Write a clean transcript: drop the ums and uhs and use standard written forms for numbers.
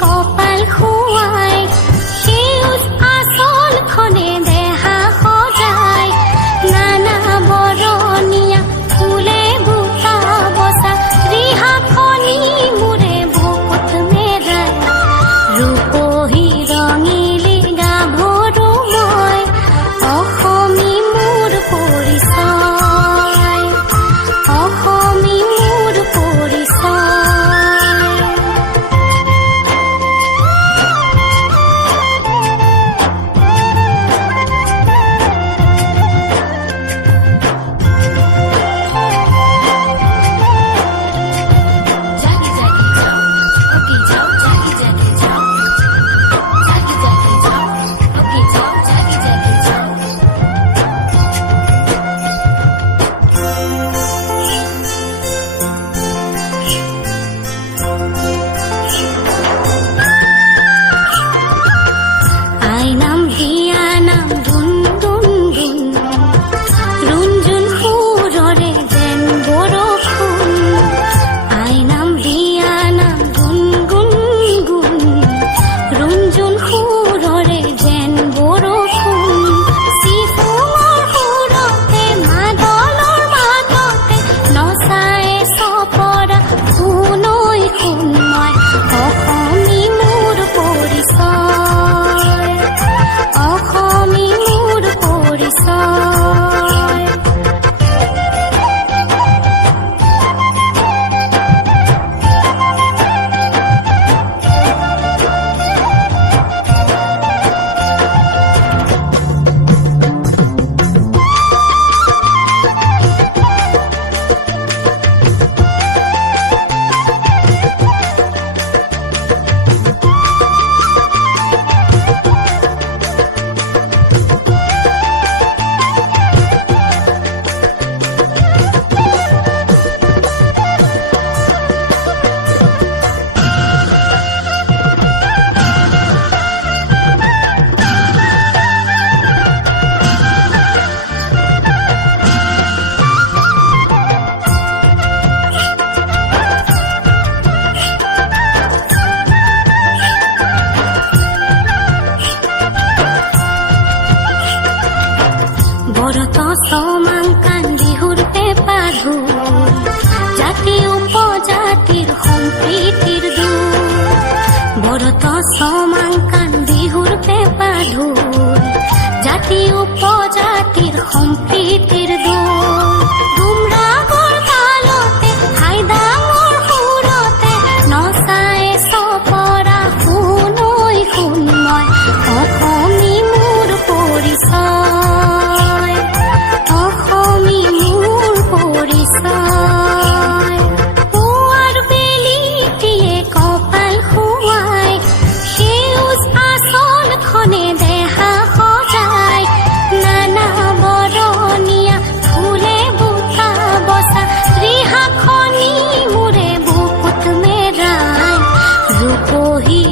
কপাল খুৱাই সেউজ আচলখনে দেহা সজাই নানা বৰণীয়া ফুলে বুটা বচা ৰিহাখনি মোৰে বুকুত মেৰাই ৰূপহী ৰঙিলী গাভৰু মই অসমী মোৰ পৰিচয় অসমী মোৰ পৰিচয় আইনাম হিয়ানাম ধুন ধুন ধুন ৰুণজুন সুৰৰে যেন বৰষুণ আইনাম হিয়ানাম ধুন গুণ গুণ ৰুণজুন সুৰৰে যেন বৰষুণ চিফুঙৰ সুৰতে মাদলৰ মাততে নচাই চপৰা শুনৈ শুন মই অসমী মোৰ পৰিচয় অসমী মোৰ পৰিচয় বৰত চমাংকান বিহুৰ পেপা ঢোল জাতি উপজাতিৰ সম্প্ৰীতিৰ দোল বৰত চমাংকান বিহুৰ পেপা ঢোল জাতি উপজাতিৰ সম্প্ৰীতিৰ দোল ধুমৰাগৰ তালতে হাইদাঙৰ সুৰতে নচাই চপৰা শুনৈ শুন মই অসমী মোৰ পৰিচয় অসমী মোৰ পৰিচয় পুৱাৰ বেলিটিয়ে কপাল খুৱাই সেউজ আচলখনে দেহা সজাই নানা বৰণীয়া ফুলে বুটা বচা ৰিহাখনি মোৰে বুকুত মেৰাই ৰূপহী